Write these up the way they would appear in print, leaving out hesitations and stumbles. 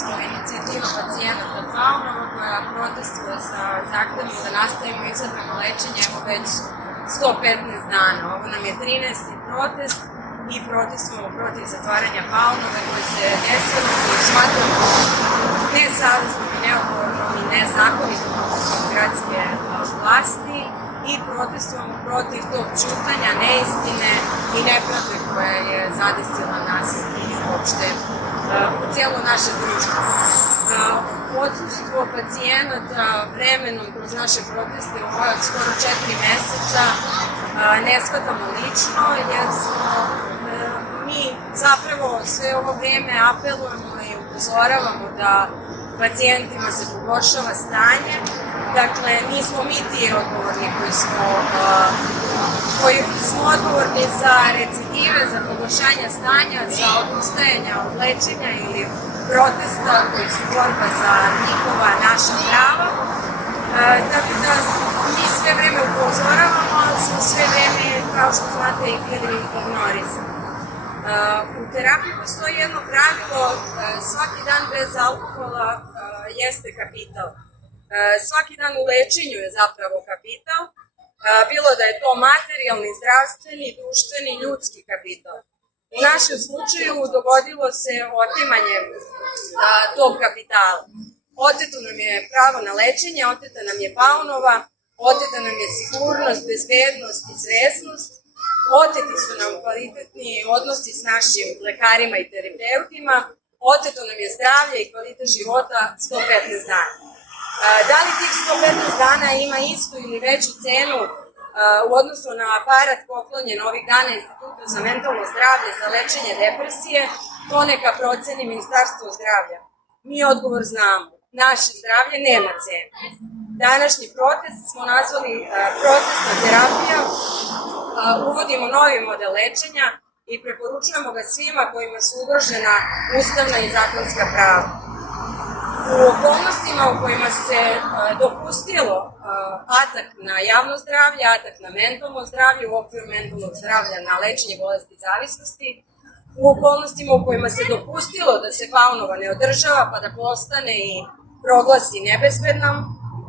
smo inicijativa pacijenata Paunova koja protestuje sa zahtevom da nastavimo i izabramo lečenje evo već 115 dana. Ovo nam je 13. protest i protestujemo protiv zatvaranja Paunove koje se desilo i smatramo nesavjesno i neodgovorno i nezakonito od gradske vlasti i protestujemo protiv tog ćutanja, neistine i nepravde koja je zadesila nas i uopšte u cijelo naše društvo. Odsustvo pacijenata vremenom kroz naše proteste u od skoro 4 meseca ne shvatamo lično, jer smo mi zapravo sve ovo vreme apelujemo i upozoravamo da pacijentima se pogoršava stanje. Dakle, nismo mi ti odgovorni koji smo odgovorni za recidive, za pogoršanje stanja, za odustajanja od lečenja ili protesta koji su borba za njihova naša prava. Tako da mi sve vreme upozoravamo, ali smo sve vreme, kao što znate, i bili ignorisani. U terapiji postoji jedno pravilo, svaki dan bez alkohola jeste kapital. Svaki dan u lečenju je zapravo kapital, bilo da je to materijalni, zdravstveni, društveni, ljudski kapital. U našem slučaju dogodilo se otimanje tog kapitala. Oteto nam je pravo na lečenje, oteta nam je Paunova, oteta nam je sigurnost, bezbednost i svesnost, oteti su nam kvalitetni odnosi s našim lekarima i terapeutima, oteto nam je zdravlje i kvalitet života 115 dana. Da li tih 115 dana ima istu ili veću cenu u odnosu na aparat poklonjen ovih dana Institutu za mentalno zdravlje za lečenje depresije, to neka proceni Ministarstvo zdravlja. Mi odgovor znamo, naše zdravlje nema cenu. Današnji protest smo nazvali protestna terapija, uvodimo novi model lečenja i preporučujemo ga svima kojima su ugrožena ustavna i zakonska prava. U okolnostima u kojima se dopustilo atak na javno zdravlje, atak na mentalno zdravlje, u okviru mentalnog zdravlja na lečenje bolesti i zavisnosti, u okolnostima u kojima se dopustilo da se Paunova ne održava pa da postane i proglasi nebezbednom,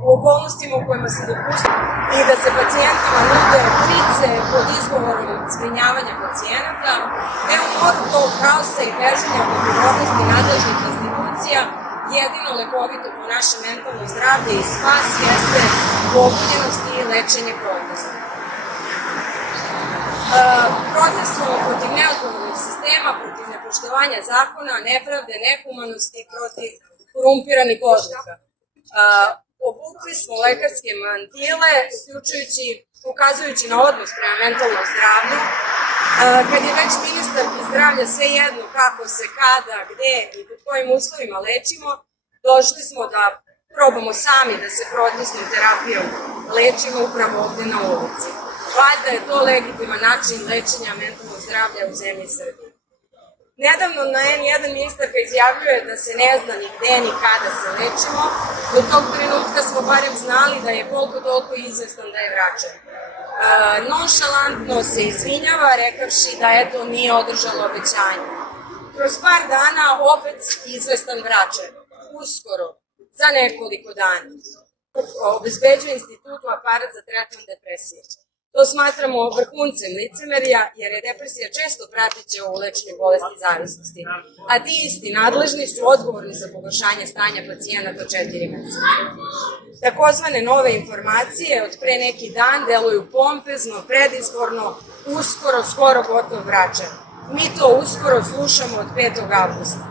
u okolnostima u kojima se dopustilo i da se pacijentima nude price pod izgovorom zbrinjavanja pacijenata, u moru tog haosa i bežanja od odgovornosti nadležnih institucija, jedino lekovito po naše mentalno zdravlje i spas jeste pobunjenost i lečenje protesta. Protestujemo protiv neodgovornog sistema, protiv nepoštovanja zakona, nepravde, nehumanosti, protiv korumpiranih odluka. Obukli smo lekarske mantile, ukazujući na odnos prema mentalnom zdravlju. Kad je već ministarki zdravlja sve jedno kako se, kada, gde i pod kojim uslovima lečimo, došli smo da probamo sami da se protestnom terapijom lečimo upravo ovde na ulici. Valjda je to legitiman način lečenja mentalnog zdravlja u zemlji Srbije. Nedavno na N1 ministarka izjavljuje da se ne zna ni gde ni kada se lečimo. Do tog trenutka smo barem znali da je koliko toliko izvestan da je vraćan. Nonšalantno se izvinjava rekavši da eto nije održalo obećanje. Kroz par dana opet izvestan vraćan. Uskoro, za nekoliko dana. Obezbeđuje institutu aparat za tretman depresije. To smatramo vrhuncem licemerja, jer je depresija često prateća u lečenju bolesti i zavisnosti, a ti isti nadležni su odgovorni za pogoršanje stanja pacijenata 4 meseca. Takozvane nove informacije od pre neki dan deluju pompezno, predizborno, uskoro, skoro gotov vraćan. Mi to uskoro slušamo od 5. avgusta.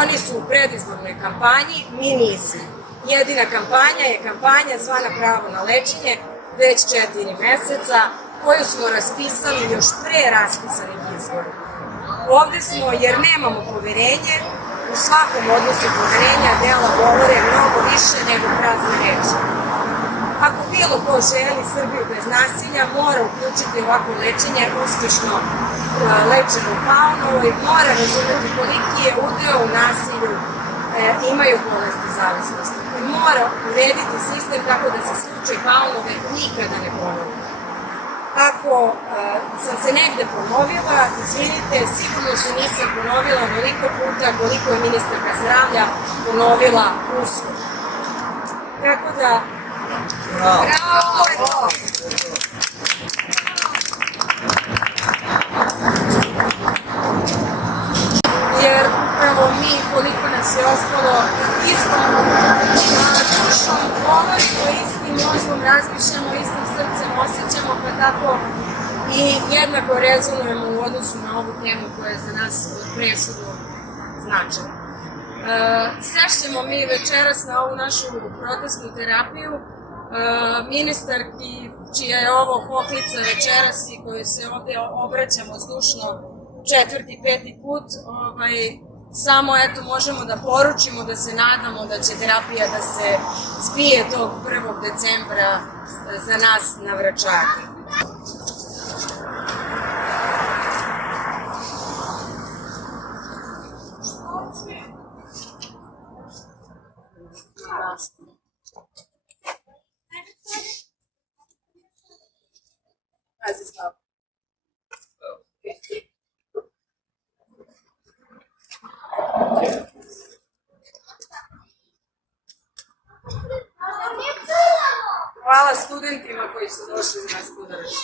Oni su u predizbornoj kampanji, mi nismo. Jedina kampanja je kampanja zvana Pravo na lečenje, već 4 meseca, koju smo raspisali još pre raspisanih izbora. Ovde smo jer nemamo poverenje, u svakom odnosu poverenja dela govore mnogo više nego prazne reči. Ako bilo ko želi Srbiju bez nasilja, mora uključiti ovako lečenje uspešno lečeno Paunovo i mora razumeti koliki je udeo u nasilju imaju bolesti zavisnosti. Mora urediti sistem tako da se slučaj Paunove nikada ne ponovi. Ako sam se negde ponovila, izvinite, sigurno se nisam ponovila onoliko puta koliko je ministarka zdravlja ponovila uslov. Tako da, bravo, to je to. Jer upravo mi, koliko nas je ostalo, istom dušom govorimo, istim mozgom razmišljamo, istim srcem osjećamo, pa tako i jednako rezonujemo u odnosu na ovu temu koja je za nas od presudnog značaja. Sešćemo mi večeras na ovu našu protestnu terapiju ministarki, čija je ovo hoklica večeras i koju se ovde obraćamo zdušno 4. 5. put, samo eto možemo da poručimo da se nadamo da će terapija da se spije tog 1. decembra za nas na Vračaru. Hvala studentima koji su došli da nas podrže.